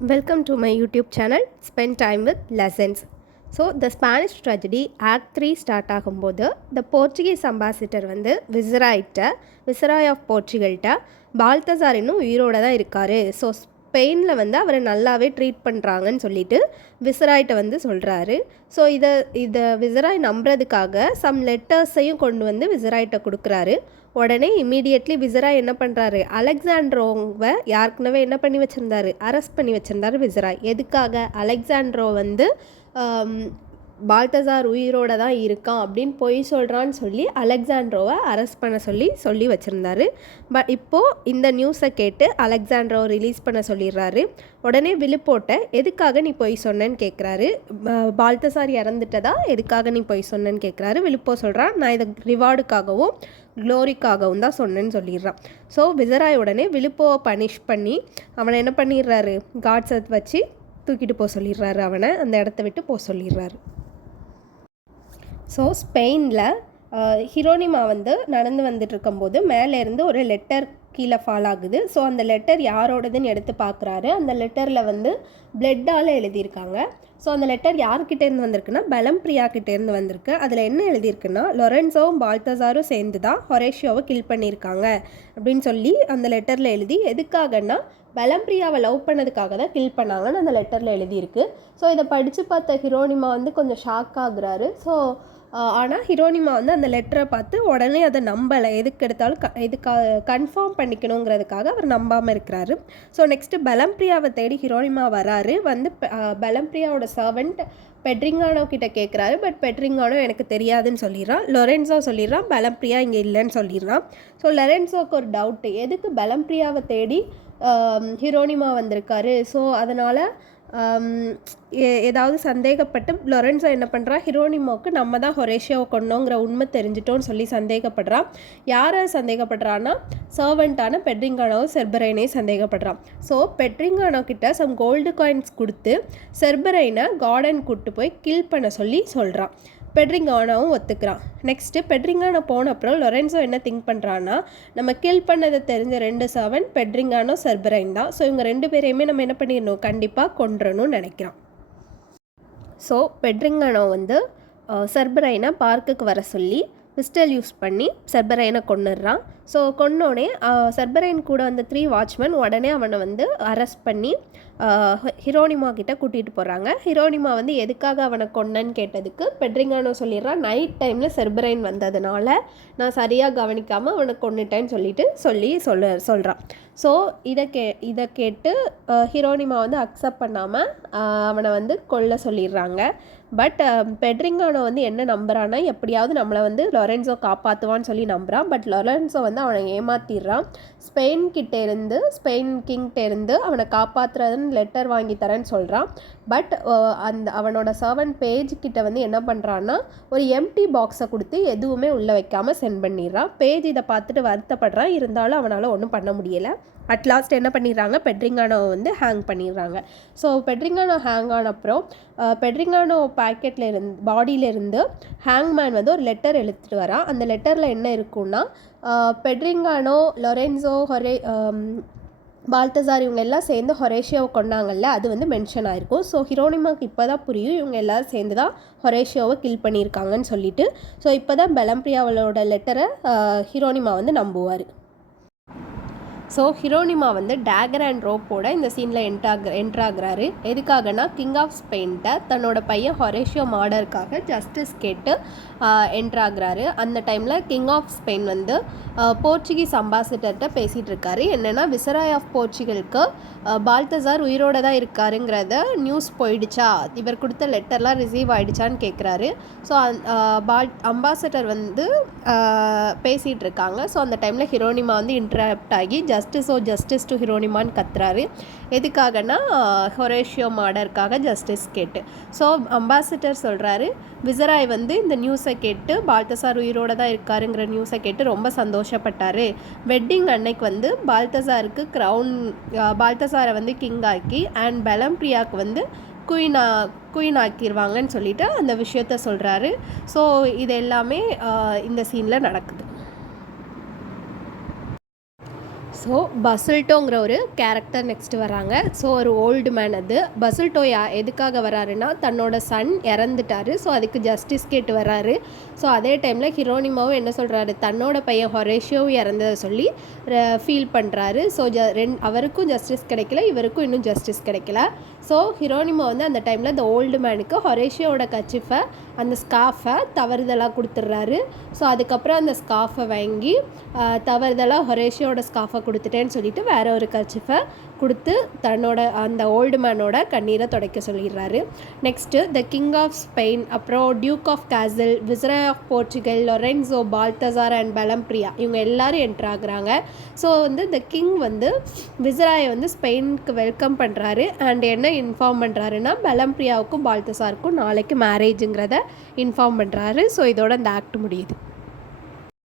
Welcome to my YouTube channel, Spend Time with Lessons. So, the Spanish tragedy Act 3 start ஆகும்போது the Portuguese ambassador வந்து விசராய் of போர்ச்சுகல்கிட்ட பால்தசார் இன்னும் உயிரோடு தான் இருக்கார். So ஸ்பெயினில் வந்து அவரை நல்லாவே ட்ரீட் பண்ணுறாங்கன்னு சொல்லிட்டு விசராய்கிட்ட வந்து சொல்கிறாரு. ஸோ இதை விசராய் நம்புறதுக்காக சம் லெட்டர்ஸையும் கொண்டு வந்து விசராய்கிட்ட கொடுக்குறாரு. உடனே இமீடியட்லி விசராய் என்ன பண்ணுறாரு, அலெக்சாண்ட்ரோவை யாருக்குனவே என்ன பண்ணி வச்சுருந்தாரு, அரெஸ்ட் பண்ணி வச்சுருந்தாரு விசராய். எதுக்காக? அலெக்சாண்ட்ரோ வந்து பால்தசார் உயிரோடு தான் இருக்கான் அப்படின்னு பொய் சொல்கிறான்னு சொல்லி அலெக்சாண்ட்ரோவை அரெஸ்ட் பண்ண சொல்லி வச்சுருந்தாரு. பட் இப்போது இந்த நியூஸை கேட்டு அலெக்சாண்ட்ரோவை ரிலீஸ் பண்ண சொல்லிடுறாரு. உடனே விழுப்போட்ட எதுக்காக நீ பொய் சொன்னேன்னு கேட்குறாரு. பால்தசார் இறந்துட்டதா, எதுக்காக நீ பொய் சொன்னேன்னு கேட்குறாரு. விழுப்போ சொல்கிறான், நான் இதை ரிவார்டுக்காகவும் க்ளோரிக்காகவும் தான் சொன்னேன்னு சொல்லிடுறான். ஸோ விசராய் உடனே விழுப்போவை பனிஷ் பண்ணி அவனை என்ன பண்ணிடுறாரு, காட்ஸை வச்சு தூக்கிட்டு போக சொல்லிடுறாரு. அவனை அந்த இடத்த விட்டு போக சொல்லிடுறாரு. ஸோ ஸ்பெயினில் ஹிரோனிமா வந்து நடந்து வந்துட்டுருக்கும்போது மேலேருந்து ஒரு லெட்டர் கீழே ஃபால் ஆகுது. ஸோ அந்த லெட்டர் யாரோடதுன்னு எடுத்து பார்க்குறாரு. அந்த லெட்டரில் வந்து பிளட்டால் எழுதியிருக்காங்க. ஸோ அந்த லெட்டர் யார்கிட்டேருந்து வந்திருக்குன்னா பெலம்பிரியா கிட்டேருந்து வந்திருக்கு. அதில் என்ன எழுதியிருக்குன்னா, லொரென்சோவும் பால்தசாரும் சேர்ந்து தான் ஹொரேஷியோவை கில் பண்ணியிருக்காங்க அப்படின்னு சொல்லி அந்த லெட்டரில் எழுதி, எதுக்காகன்னா பெலம்பிரியாவை லவ் பண்ணதுக்காக தான் கில் பண்ணாங்கன்னு அந்த லெட்டரில் எழுதியிருக்கு. ஸோ இதை படித்து பார்த்த ஹிரோனிமா வந்து கொஞ்சம் ஷாக் ஆகுறாரு. ஸோ ஆனால் ஹிரோனிமா வந்து அந்த லெட்டரை பார்த்து உடனே அதை நம்பலை. எதுக்கு எடுத்தாலும் கன்ஃபார்ம் பண்ணிக்கணுங்கிறதுக்காக அவர் நம்பாமல் இருக்கிறாரு. ஸோ நெக்ஸ்ட்டு பெலம்பிரியாவை தேடி ஹிரோனிமா வராரு. வந்து பெலம்பிரியாவோட சர்வெண்ட் பெட்ரிங்கானோ கிட்ட கேட்குறாரு. பட் பெட்ரிங்கானோ எனக்கு தெரியாதுன்னு சொல்லிடுறான். லொரென்சோ சொல்லிடுறான், பெலம்பிரியா இங்கே இல்லைன்னு சொல்லிடுறான். ஸோ லொரென்சோக்கு ஒரு டவுட்டு, எதுக்கு பெலம்பிரியாவை தேடி ஹிரோனிமா வந்திருக்காரு. ஸோ அதனால் ஏதாவது சந்தேகப்பட்டு லொரென்சோ என்ன பண்ணுறா, ஹிரோனிமாவுக்கு நம்ம தான் ஹொரேஷியோவை கொண்டோங்கிற உண்மை தெரிஞ்சிட்டோன்னு சொல்லி சந்தேகப்படுறான். யாரை சந்தேகப்படுறான்னா, சர்வெண்ட்டான பெட்ரிங்கானோவும் செர்பரைனையும் சந்தேகப்படுறான். ஸோ பெட்ரிங்கானோ கிட்ட சம் கோல்டு காயின்ஸ் கொடுத்து செர்பரைனை கார்டன் கூப்பிட்டு போய் கில் பண்ண சொல்கிறான். பெட்ரிங்கானோவும் ஒத்துக்கிறான். நெக்ஸ்ட்டு பெட்ரிங்கானோ போன அப்புறம் லொரென்சோ என்ன திங்க் பண்ணுறான்னா, நம்ம கில் பண்ணதை தெரிஞ்ச 2 சர்வெண்ட் பெட்ரிங்கானோ செர்பரைன் தான். ஸோ இவங்க 2 பேரையுமே நம்ம என்ன பண்ணிடணும், கண்டிப்பாக கொன்றணும்னு நினைக்கிறான். ஸோ பெட்ரிங்கானோ வந்து செர்பரைனை பார்க்குக்கு வர சொல்லி பிஸ்டல் யூஸ் பண்ணி செர்பரைனை கொன்னுடுறான். ஸோ கொன்னோடனே செர்பரைன் கூட அந்த 3 வாட்ச்மேன் உடனே அவனை வந்து அரெஸ்ட் பண்ணி ஹிரோனிமா கிட்ட கூட்டிகிட்டு போகிறாங்க. ஹிரோனிமா வந்து எதுக்காக அவனை கொன்னன்னு கேட்டதுக்கு பெட்ரிங்கானோ சொல்லிடுறான், நைட் டைமில் செர்பரைன் வந்ததுனால நான் சரியாக கவனிக்காமல் அவனை கொன்னுட்டேன்னு சொல்கிறான். ஸோ இதை கேட்டு ஹிரோனிமா வந்து அக்செப்ட் பண்ணாமல் அவனை வந்து கொல்ல சொல்லிடுறாங்க. பட் பெட்ரிங்கானோ வந்து என்ன நம்புறான்னா, எப்படியாவது நம்மளை வந்து லொரென்சோ காப்பாற்றுவான்னு சொல்லி நம்புகிறான். பட் லொரென்சோ வந்து அவனை ஏமாற்றிடுறான். ஸ்பெயின் கிங்கிட்ட இருந்து அவனை காப்பாற்றுறதுன்னு லெட்டர் வாங்கி தரேன்னு சொல்கிறான். பட் அவனோட சர்வன்ட் பேஜ் கிட்ட வந்து என்ன பண்ணுறான்னா, ஒரு எம்டி பாக்ஸை கொடுத்து எதுவுமே உள்ளே வைக்காமல் சென்ட் பண்ணிடுறான். பேஜ் இதை பார்த்துட்டு வருத்தப்படுறான். இருந்தாலும் அவனால் ஒன்றும் பண்ண முடியலை. அட்லாஸ்ட் என்ன பண்ணிடுறாங்க, பெட்ரிங்கானோ வந்து ஹேங் பண்ணிடுறாங்க. ஸோ பெட்ரிங்கானோ ஹேங் ஆன அப்புறம் பெட்ரிங்கானோ பாடியிலேருந்து ஹேங்மேன் வந்து ஒரு லெட்டர் எழுத்துட்டு வரான். அந்த லெட்டரில் என்ன இருக்குன்னா, பெட்ரிங்கானோ, லொரென்சோ, பால்தசார் இவங்க எல்லாம் சேர்ந்து ஹொரேஷியோவை கொண்டாங்கல்ல, அது வந்து மென்ஷன் ஆகிருக்கும். ஸோ ஹிரோனிமாவுக்கு இப்போ தான் புரியும், இவங்க எல்லோரும் சேர்ந்து தான் ஹொரேஷியோவை கில் பண்ணியிருக்காங்கன்னு சொல்லிட்டு. ஸோ இப்போ தான் பெலம்பிரியாவோட லெட்டரை ஹிரோனிமா வந்து நம்புவார். ஸோ ஹிரோனிமா வந்து டேகர் அண்ட் ரோப்போட இந்த சீனில் என்ட்ராகிறாரு. எதுக்காகனா, கிங் ஆஃப் ஸ்பெயின்கிட்ட தன்னோட பையன் ஹொரேஷியோ மார்டருக்காக ஜஸ்டிஸ் கேட்டு என்ட்ராகிறாரு. அந்த டைமில் கிங் ஆஃப் ஸ்பெயின் வந்து போர்ச்சுகீஸ் அம்பாசிடர்கிட்ட பேசிகிட்டு இருக்காரு. என்னென்னா, விசராய் ஆஃப் போர்ச்சுகலுக்கு பால்தசார் உயிரோடு தான் இருக்காருங்கிறத நியூஸ் போயிடுச்சா, இவர் கொடுத்த லெட்டர்லாம் ரிசீவ் ஆகிடுச்சான்னு கேட்குறாரு. ஸோ அம்பாசிடர் வந்து பேசிகிட்டு இருக்காங்க. ஸோ அந்த டைமில் ஹிரோனிமா வந்து இன்டரப்ட் ஆகி ஜஸ்டிஸ் டு ஹிரோனிமான்னு கத்துறாரு. எதுக்காகனா, ஹொரேஷியோ மார்டருக்காக ஜஸ்டிஸ் கேட்டு. ஸோ அம்பாசிடர் சொல்கிறாரு, விசராய் வந்து இந்த நியூஸை கேட்டு பால்தசார் உயிரோடு தான் இருக்காருங்கிற நியூஸை கேட்டு ரொம்ப சந்தோஷப்பட்டார். வெட்டிங் அன்னைக்கு வந்து பால்தசாரை வந்து கிங் ஆக்கி அண்ட் பெலம்பிரியாவுக்கு வந்து குயின் ஆக்கிடுவாங்கன்னு சொல்லிட்டு அந்த விஷயத்த சொல்கிறாரு. ஸோ இது எல்லாமே இந்த சீனில் நடக்குது. ஸோ ஸோ பசில்டோங்கிற ஒரு கேரக்டர் நெக்ஸ்ட்டு வராங்க. ஸோ ஒரு ஓல்டு மேன் அது. பசில்டோ எதுக்காக வராருன்னா தன்னோட சன் இறந்துட்டாரு. ஸோ அதுக்கு ஜஸ்டிஸ் கேட்டு வராரு. ஸோ அதே டைமில் ஹிரோனிமாவும் என்ன சொல்கிறாரு, தன்னோட பையன் ஹொரேஷியோவும் இறந்ததை சொல்லி ஃபீல் பண்ணுறாரு. ஸோ அவருக்கும் ஜஸ்டிஸ் கிடைக்கல, இவருக்கும் இன்னும் ஜஸ்டிஸ் கிடைக்கல. ஸோ ஹிரோனிமா வந்து அந்த டைமில் இந்த ஓல்டு மேனுக்கு ஹொரேஷியோட கச்சிஃபை அந்த ஸ்கார்ஃபை தவறுதலாக கொடுத்துட்றாரு. ஸோ அதுக்கப்புறம் அந்த ஸ்கார்ஃபை வாங்கி தவறுதலாக ஹொரேஷியோட ஸ்கார்ஃபை கொடுத்துட்டேன்னு சொல்லிட்டு வேற ஒரு கச்சிஃபை கொடுத்து தன்னோட அந்த ஓல்டு மேனோட கண்ணீரை துடைக்க சொல்லிடுறாரு. Next the king of Spain, அப்புறம் duke of Castile, viceroy of Portugal, Lorenzo, Balthazar and Belimperia இவங்க எல்லாரும் என்ட்ரு ஆகுறாங்க. ஸோ வந்து த கிங் வந்து விசராயை வந்து ஸ்பெயினுக்கு வெல்கம் பண்ணுறாரு. அண்ட் என்ன இன்ஃபார்ம் பண்ணுறாருன்னா பெலம்பிரியாவுக்கும் பால்தசாருக்கும் நாளைக்கு மேரேஜுங்கிறத இன்ஃபார்ம் பண்ணுறாரு. ஸோ இதோட அந்த ஆக்ட் முடியுது.